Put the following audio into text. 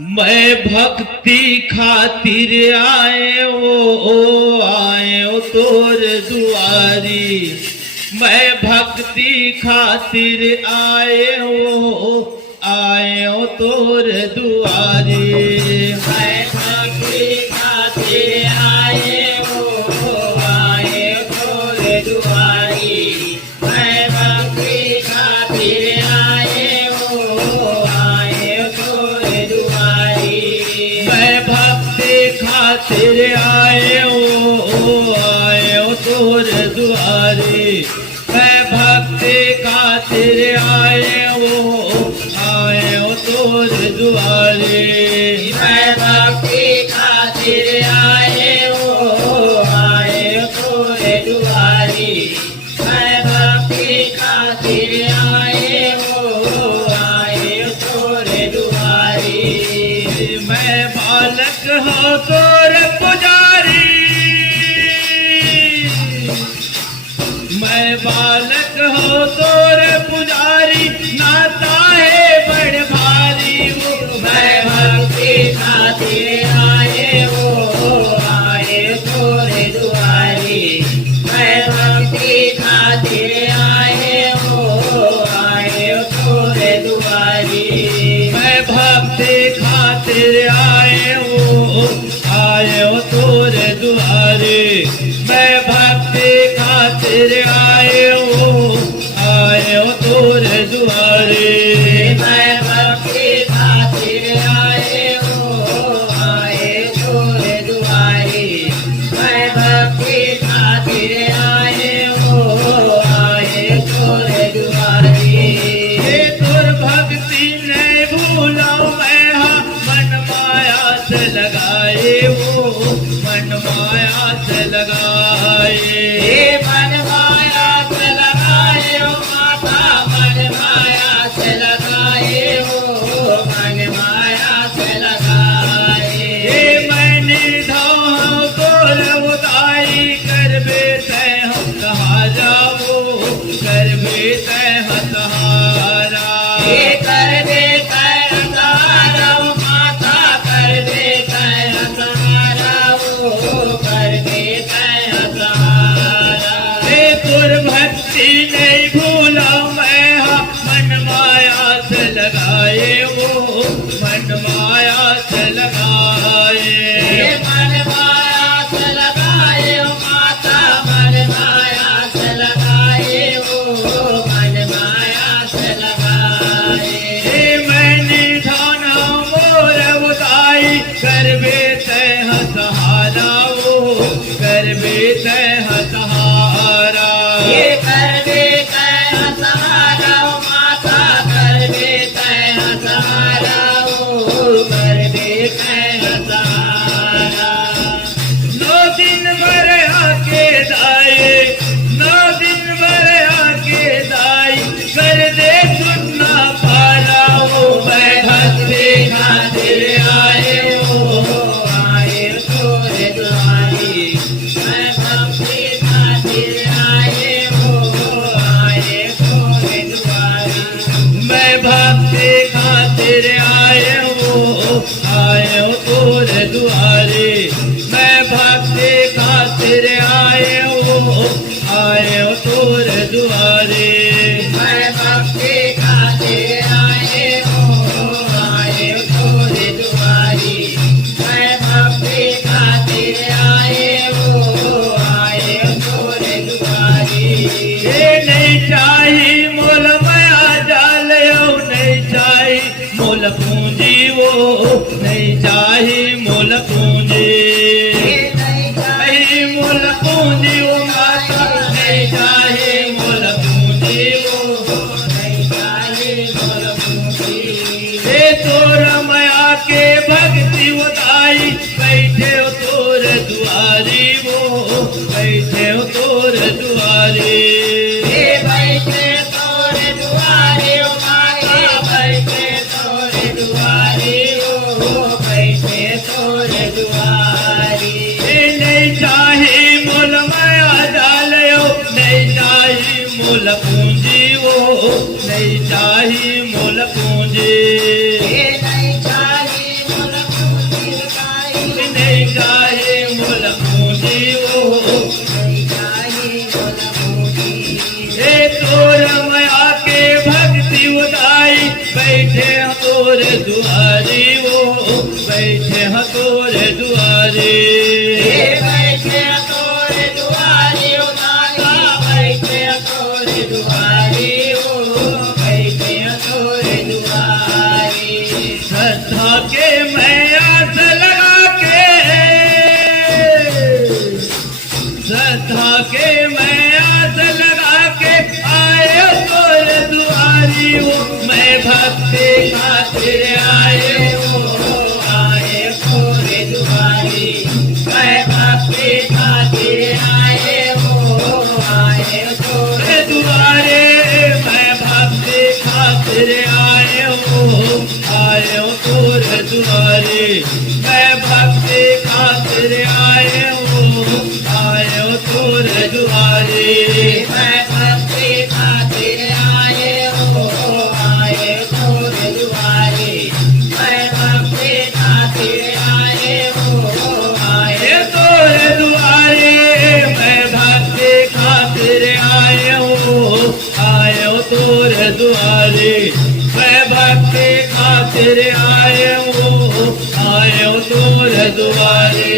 मैं भक्ति खातिर आयो तोर दुआरी। मैं भक्ति खातिर आयो तोर दुआरी। मैं भक्ति खातिर आयो तोर दुआरी। मैं भक्ति खातिर आयो तोर दुआरी। मैं भक्ति खातिर आयो तोर दुआरी। मैं भक्ति खातिर आयो तोर दुआरी। मैं भक्ति खातिर आयो तोर दुआरी। मैं भक्ति खातिर आयो तोर दुआरी। मैं बालक हो तोर पुजारी। मैं बालक हो तोर पुजारी। नाता है बड़ भारी वो। मैं भक्ति खातिर आयो तोर दुआरी। मैं भक्ति खातिर आयो तोर दुआरी। मैं भक्ति खातिर आयो तोर दुआरे। मैं भक्ति खातिर आयो तोर दुआरे। मैं भक्ति खातिर आयो तोर दुआरी। मैं भक्ति खातिर आयो तोर दुआरी। ये तोर भक्ति नहीं भूलाऊं मैं, मन माया से लगाए वो। मन माया से लगाए। मन माया से लगाए माता। मन माया से लगाए मन माया से लगाए। मैंने धाम तोर उदाई। कर बेटे हम सहारा वो। कर बेटे हम सहारा। कर दे सहारा माता। कर दे सहारा कर दे सहारा। तोर भक्ति नहीं भूला मैं, मन माया से लगाए वो। मन माया से लगाए। मन माया से लगाए माता। मन माया से लगाए मन माया से लगाए। मैंने ठाना मोर उदाई। कर बेटे सहारा वो। कर बेटे सहारा। कर दे सहारा माता। कर दे सहारा कर दे सहारा। 9 दिन भर आके दाए। 9 दिन भर आके दाई। कर दे सुनना पारा वो। मैं भक्ति खातिर आयो तोर दुआरी। मैं भक्ति खातिर आयो तोर दुआरी। मैं भक्ति खातिर आयो तोर दुआरे। मैं भक्ति खातिर आयो तोर दुआरे। मैं भक्ति खातिर आयो तोर दुआरी। मैं भक्ति खातिर आयो तोर दुआरी। ये नहीं चाहिए मोल माया जाल। नहीं चाहिए मोल पूंजी वो। नहीं चाहिए मोल पूंजी। नहीं नहीं मोल पूंजी वो माता। नहीं चाहिए मोल पूंजी वो। नहीं चाहिए मोल पूंजी। ये तोर माया के भक्ति उदाई। बैठे हो तोर दुआरी वो। बैठे हो तोर दुआरी। बैठे तोर दुआरे माता। बैठे तोर दुआरे बैठे तोर दुआरी। नहीं चाहे मोल माया जाल। नहीं चाहे मोल पूंजी वो। नहीं चाहे मोल पूंजी। नहीं चाहिए बैठे हो तोरे दुआरे बैठे तोरे दुआरे ओ माता बैठे तोरे दुआरे ओ बैठे तोरे दुआरे श्रद्धा के मैं आस लगा के श्रद्धा के मैं आस लगा के आए तोरे दुआरी हो मैं भक्ति खातिर आए हो आए तोरे दुआरे मैं भक्ति खातिर आए हो आए तोरे दुआरे मैं भक्ति खातिर आए हो तोरे दुआरे मैं भक्ति खातिर आए हो तोरे दुआरे मैं भक्ति खातिर आए हो तोरे दुआरे मैं भक्ति खातिर आए हो तोरे दुआरे मैं भक्ति खातिर आए हो तोरे दुआरे मैं भक्ति खातिर आए हो तोरे दुआरे